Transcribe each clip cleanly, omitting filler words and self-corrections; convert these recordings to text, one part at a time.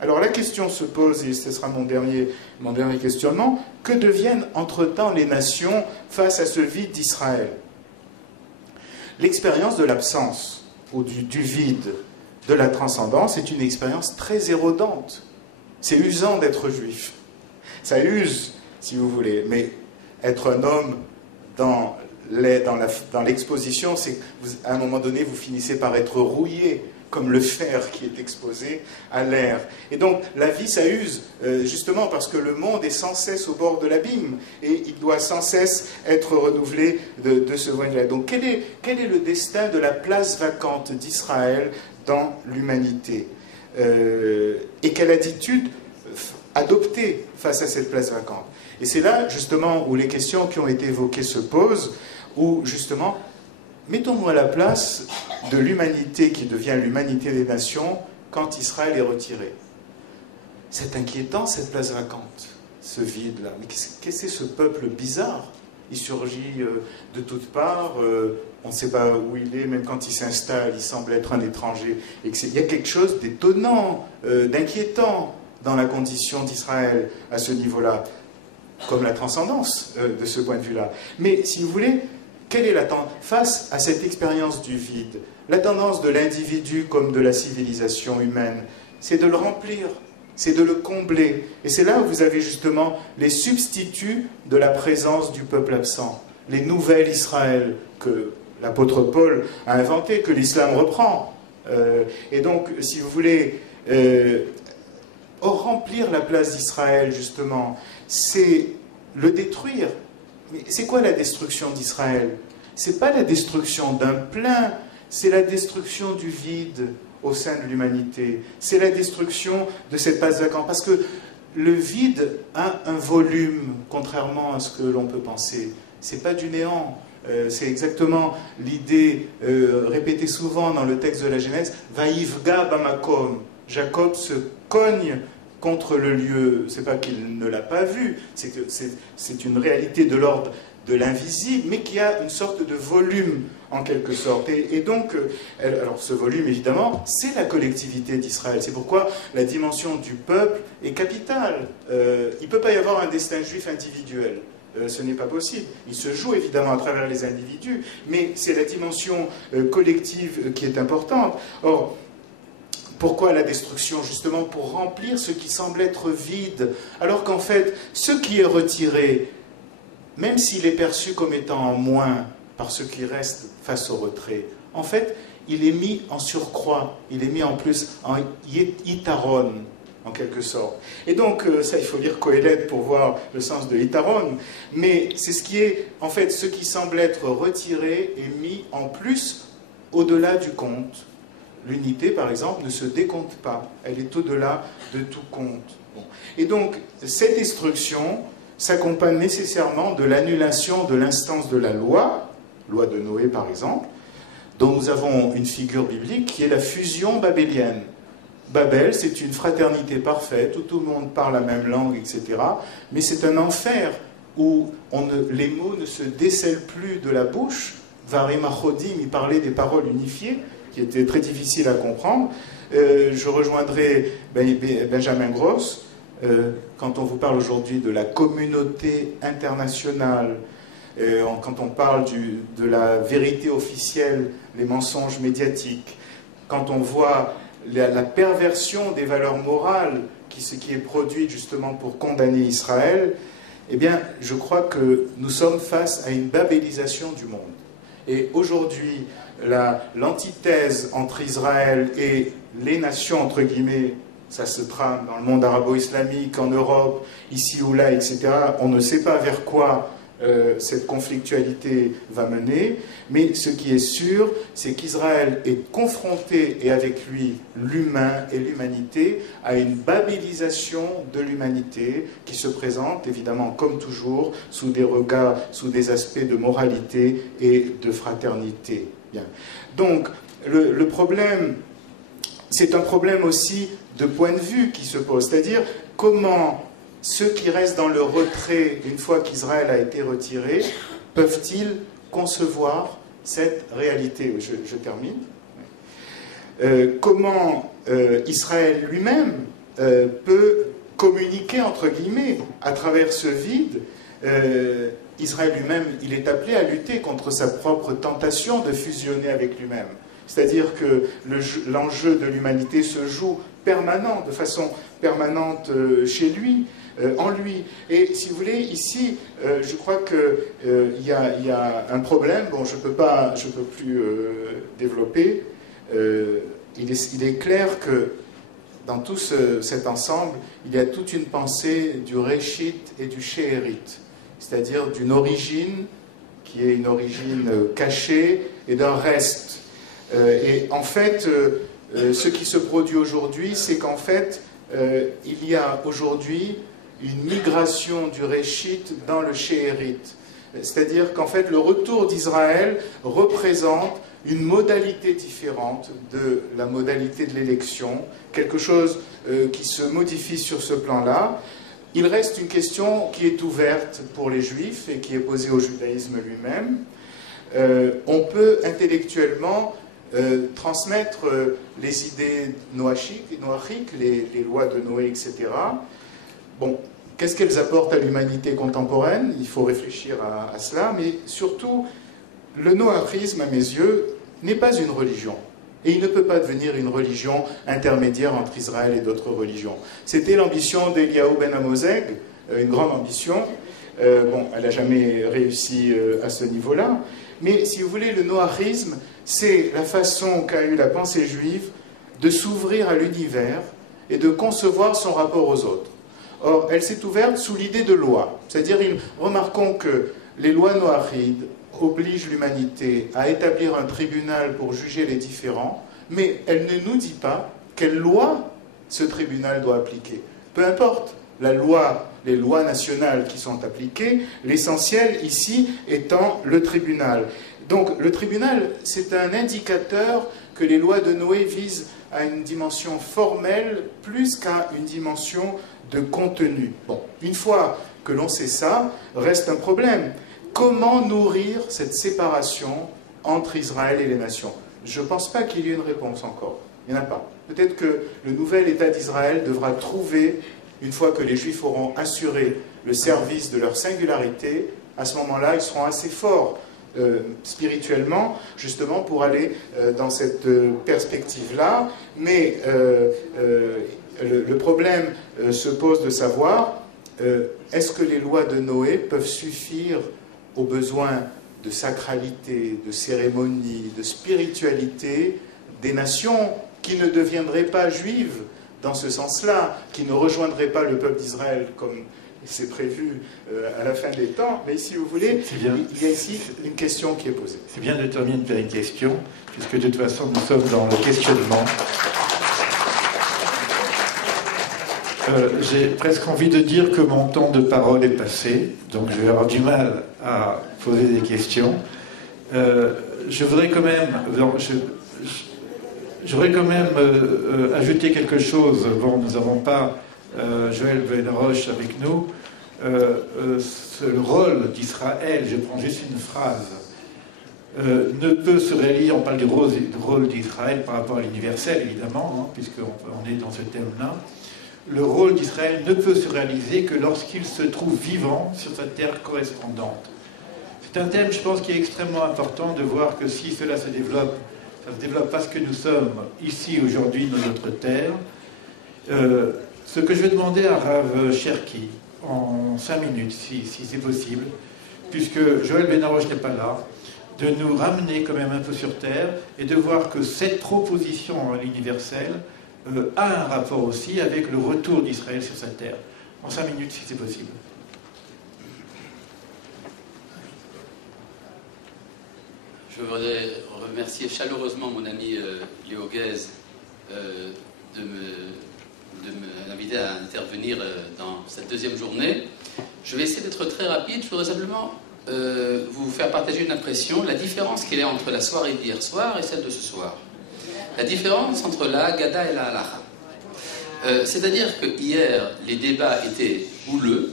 Alors la question se pose, et ce sera mon dernier questionnement, que deviennent entre-temps les nations face à ce vide d'Israël? L'expérience de l'absence, ou du vide, de la transcendance, est une expérience très érodante. C'est usant d'être juif. Ça use, si vous voulez, mais être un homme dans l'exposition, c'est qu'à un moment donné, vous finissez par être rouillé, comme le fer qui est exposé à l'air. Et donc, la vie, ça use, justement parce que le monde est sans cesse au bord de l'abîme, et il doit sans cesse être renouvelé de ce point de vue-là. Donc, quel est le destin de la place vacante d'Israël dans l'humanité? Et quelle attitude adopter face à cette place vacante? Et c'est là, justement, où les questions qui ont été évoquées se posent, où, justement, mettons-nous à la place de l'humanité qui devient l'humanité des nations quand Israël est retiré. C'est inquiétant, cette place vacante, ce vide-là. Mais qu'est-ce que c'est ce peuple bizarre? Il surgit de toutes parts, on ne sait pas où il est, même quand il s'installe, il semble être un étranger. Et il y a quelque chose d'étonnant, d'inquiétant dans la condition d'Israël à ce niveau-là, comme la transcendance de ce point de vue-là. Mais si vous voulez, quelle est la tendance face à cette expérience du vide? La tendance de l'individu comme de la civilisation humaine, c'est de le remplir, c'est de le combler. Et c'est là où vous avez justement les substituts de la présence du peuple absent, les nouvelles Israël que l'apôtre Paul a inventé, que l'islam reprend. Et donc, si vous voulez, remplir la place d'Israël, justement, c'est le détruire. Mais c'est quoi la destruction d'Israël? C'est pas la destruction d'un plein, c'est la destruction du vide au sein de l'humanité. C'est la destruction de cette place vacante. Parce que le vide a un volume, contrairement à ce que l'on peut penser. C'est pas du néant. C'est exactement l'idée répétée souvent dans le texte de la Genèse. Vaïvga bamakom. Jacob se cogne contre le lieu. C'est pas qu'il ne l'a pas vu, c'est que c'est une réalité de l'ordre de l'invisible, mais qui a une sorte de volume en quelque sorte. Et donc, alors ce volume évidemment, c'est la collectivité d'Israël. C'est pourquoi la dimension du peuple est capitale. Il ne peut pas y avoir un destin juif individuel. Ce n'est pas possible. Il se joue évidemment à travers les individus, mais c'est la dimension collective qui est importante. Or, pourquoi la destruction? Justement pour remplir ce qui semble être vide, alors qu'en fait, ce qui est retiré, même s'il est perçu comme étant en moins par ce qui reste face au retrait, en fait, il est mis en surcroît, il est mis en plus en yitaron, en quelque sorte. Et donc, ça, il faut lire Qohélet pour voir le sens de yitaron, mais c'est ce qui est, en fait, ce qui semble être retiré est mis en plus au-delà du compte. L'unité, par exemple, ne se décompte pas. Elle est au-delà de tout compte. Bon. Et donc, cette destruction s'accompagne nécessairement de l'annulation de l'instance de la loi de Noé, par exemple, dont nous avons une figure biblique qui est la fusion babélienne. Babel, c'est une fraternité parfaite, où tout le monde parle la même langue, etc. Mais c'est un enfer où les mots ne se décèlent plus de la bouche. Varim achodim, il parlait des paroles unifiées, qui était très difficile à comprendre. Je rejoindrai Benjamin Gross, quand on vous parle aujourd'hui de la communauté internationale, quand on parle de la vérité officielle, les mensonges médiatiques, quand on voit la perversion des valeurs morales qui est produite justement pour condamner Israël, eh bien, je crois que nous sommes face à une babélisation du monde. Et aujourd'hui, l'antithèse entre Israël et les nations, entre guillemets, ça se trame dans le monde arabo-islamique, en Europe, ici ou là, etc. On ne sait pas vers quoi cette conflictualité va mener, mais ce qui est sûr, c'est qu'Israël est confronté, et avec lui l'humain et l'humanité, à une babélisation de l'humanité qui se présente, évidemment, comme toujours, sous des regards, sous des aspects de moralité et de fraternité. Bien. Donc, le problème, c'est un problème aussi de point de vue qui se pose, c'est-à-dire comment ceux qui restent dans le retrait, une fois qu'Israël a été retiré, peuvent-ils concevoir cette réalité? Je termine. Comment Israël lui-même peut communiquer, entre guillemets, à travers ce vide. Israël lui-même, il est appelé à lutter contre sa propre tentation de fusionner avec lui-même. C'est-à-dire que l'enjeu de l'humanité se joue de façon permanente chez lui, en lui. Et si vous voulez, ici, je crois qu'il y a un problème. Bon, je peux plus développer. Il est clair que dans tout cet ensemble, il y a toute une pensée du Réchit et du Shéhérit, c'est-à-dire d'une origine qui est une origine cachée et d'un reste. Et en fait, ce qui se produit aujourd'hui, c'est qu'en fait, il y a aujourd'hui une migration du Réchit dans le Shéhérit. C'est-à-dire qu'en fait, le retour d'Israël représente une modalité différente de la modalité de l'élection, quelque chose qui se modifie sur ce plan-là. Il reste une question qui est ouverte pour les Juifs et qui est posée au judaïsme lui-même. On peut intellectuellement transmettre les idées noachiques, les lois de Noé, etc. Bon, qu'est-ce qu'elles apportent à l'humanité contemporaine? Il faut réfléchir à cela, mais surtout, le noachisme, à mes yeux, n'est pas une religion. Et il ne peut pas devenir une religion intermédiaire entre Israël et d'autres religions. C'était l'ambition d'Eliyahu ben Amozeg, une grande ambition. Bon, elle n'a jamais réussi à ce niveau-là. Mais si vous voulez, le noachisme, c'est la façon qu'a eu la pensée juive de s'ouvrir à l'univers et de concevoir son rapport aux autres. Or, elle s'est ouverte sous l'idée de loi. C'est-à-dire, remarquons que les lois noachides obligent l'humanité à établir un tribunal pour juger les différends, mais elle ne nous dit pas quelle loi ce tribunal doit appliquer. Peu importe les lois nationales qui sont appliquées, l'essentiel ici étant le tribunal. Donc le tribunal, c'est un indicateur que les lois de Noé visent à une dimension formelle plus qu'à une dimension de contenu. Bon, une fois que l'on sait ça, reste un problème. Comment nourrir cette séparation entre Israël et les nations? Je ne pense pas qu'il y ait une réponse encore. Il n'y en a pas. Peut-être que le nouvel État d'Israël devra trouver, une fois que les Juifs auront assuré le service de leur singularité, à ce moment-là, ils seront assez forts spirituellement, justement, pour aller dans cette perspective-là. Mais le problème se pose de savoir, est-ce que les lois de Noé peuvent suffire aux besoins de sacralité, de cérémonie, de spiritualité des nations qui ne deviendraient pas juives dans ce sens-là, qui ne rejoindraient pas le peuple d'Israël comme c'est prévu à la fin des temps. Mais si vous voulez, il y a ici une question qui est posée. C'est bien de terminer par une question, puisque de toute façon nous sommes dans le questionnement. J'ai presque envie de dire que mon temps de parole est passé, donc je vais avoir du mal à poser des questions. Je voudrais quand même, ajouter quelque chose. Bon, nous n'avons pas Joël Ben Roche avec nous. Le rôle d'Israël, je prends juste une phrase, ne peut se réaliser, on parle du rôle d'Israël par rapport à l'universel, évidemment, hein, puisqu'on est dans ce thème-là. Le rôle d'Israël ne peut se réaliser que lorsqu'il se trouve vivant sur sa terre correspondante. C'est un thème, je pense, qui est extrêmement important de voir que si cela se développe, ça se développe parce que nous sommes ici aujourd'hui dans notre terre. Ce que je vais demander à Rav Cherki, en 5 minutes, si c'est possible, puisque Joël Ben Aroche n'est pas là, de nous ramener quand même un peu sur terre et de voir que cette proposition à l'universel a un rapport aussi avec le retour d'Israël sur sa terre. En 5 minutes, si c'est possible. Je voudrais remercier chaleureusement mon ami Léo Guez de m'inviter à intervenir dans cette deuxième journée. Je vais essayer d'être très rapide. Je voudrais simplement vous faire partager une impression, la différence qu'il y a entre la soirée d'hier soir et celle de ce soir. La différence entre la Haggadah et la Halacha. C'est-à-dire que hier, les débats étaient houleux,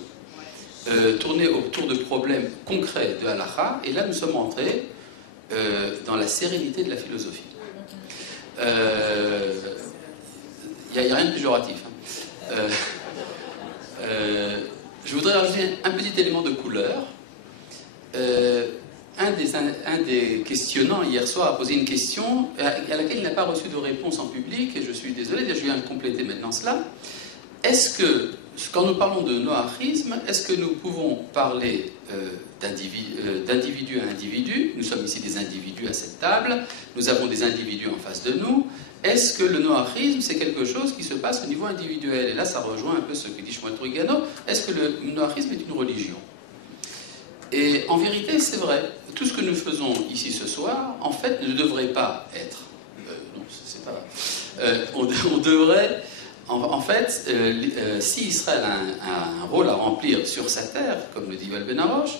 tournés autour de problèmes concrets de Halacha, et là nous sommes entrés dans la sérénité de la philosophie. Il n'y a rien de péjoratif. Hein. rajouter un petit élément de couleur. Un des questionnants hier soir a posé une question à laquelle il n'a pas reçu de réponse en public, et je suis désolé, je viens de compléter maintenant cela. Est-ce que, quand nous parlons de noarisme, est-ce que nous pouvons parler d'individu à individu? Nous sommes ici des individus à cette table, nous avons des individus en face de nous. Est-ce que le noarisme, c'est quelque chose qui se passe au niveau individuel? Et là, ça rejoint un peu ce que dit Shmuel Trigano. Est-ce que le noarisme est une religion? Et en vérité, c'est vrai. Tout ce que nous faisons ici ce soir, en fait, ne devrait pas être. Non, c'est pas. On devrait. En fait, si Israël a un rôle à remplir sur sa terre, comme le dit Yuval Ben Harosh,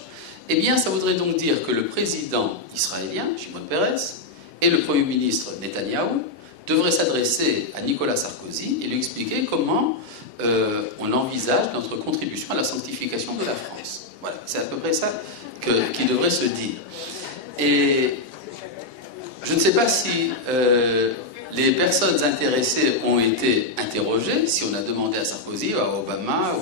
eh bien, ça voudrait donc dire que le président israélien, Shimon Peres, et le Premier ministre Netanyahou devraient s'adresser à Nicolas Sarkozy et lui expliquer comment on envisage notre contribution à la sanctification de la France. Voilà, c'est à peu près ça qui devrait se dire. Et je ne sais pas si les personnes intéressées ont été interrogées, si on a demandé à Sarkozy, ou à Obama,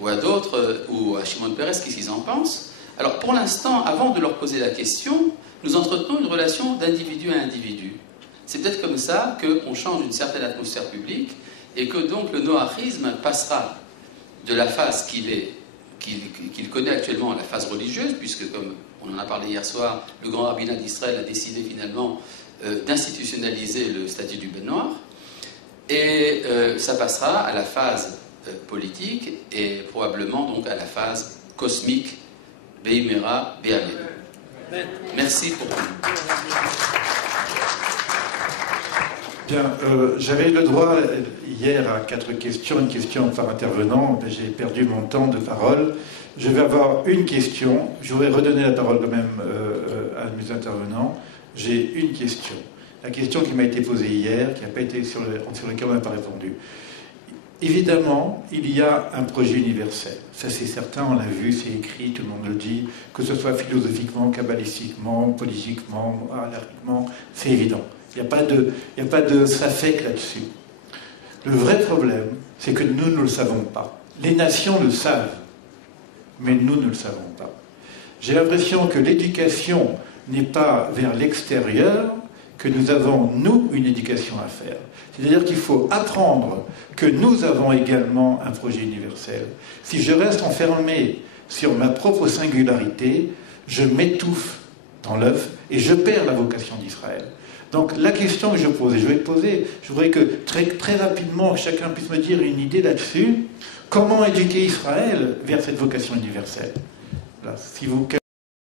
ou à d'autres, ou à Shimon Peres, qu'est-ce qu'ils en pensent. Alors pour l'instant, avant de leur poser la question, nous entretenons une relation d'individu à individu. C'est peut-être comme ça qu'on change une certaine atmosphère publique et que donc le noarisme passera de la phase qu'il connaît actuellement, la phase religieuse, puisque comme on en a parlé hier soir, le grand rabbinat d'Israël a décidé finalement d'institutionnaliser le statut du Ben Noir, et ça passera à la phase politique et probablement donc à la phase cosmique, Beimera, Be'amen. Merci pour tout. Bien, j'avais le droit hier à 4 questions, une question par intervenant, j'ai perdu mon temps de parole. Je vais avoir une question, je voudrais redonner la parole quand même à mes intervenants. J'ai une question. La question qui m'a été posée hier, qui n'a pas été sur laquelle on n'a pas répondu. Évidemment, il y a un projet universel. Ça, c'est certain, on l'a vu, c'est écrit, tout le monde le dit, que ce soit philosophiquement, kabbalistiquement, politiquement, anarchiquement, c'est évident. Il n'y a pas de safek là-dessus. Le vrai problème, c'est que nous ne le savons pas. Les nations le savent, mais nous ne le savons pas. J'ai l'impression que l'éducation n'est pas vers l'extérieur, que nous avons, nous, une éducation à faire. C'est-à-dire qu'il faut apprendre que nous avons également un projet universel. Si je reste enfermé sur ma propre singularité, je m'étouffe dans l'œuf et je perds la vocation d'Israël. Donc la question que je pose, et je vais poser, je voudrais que très rapidement chacun puisse me dire une idée là-dessus. Comment éduquer Israël vers cette vocation universelle? Là, si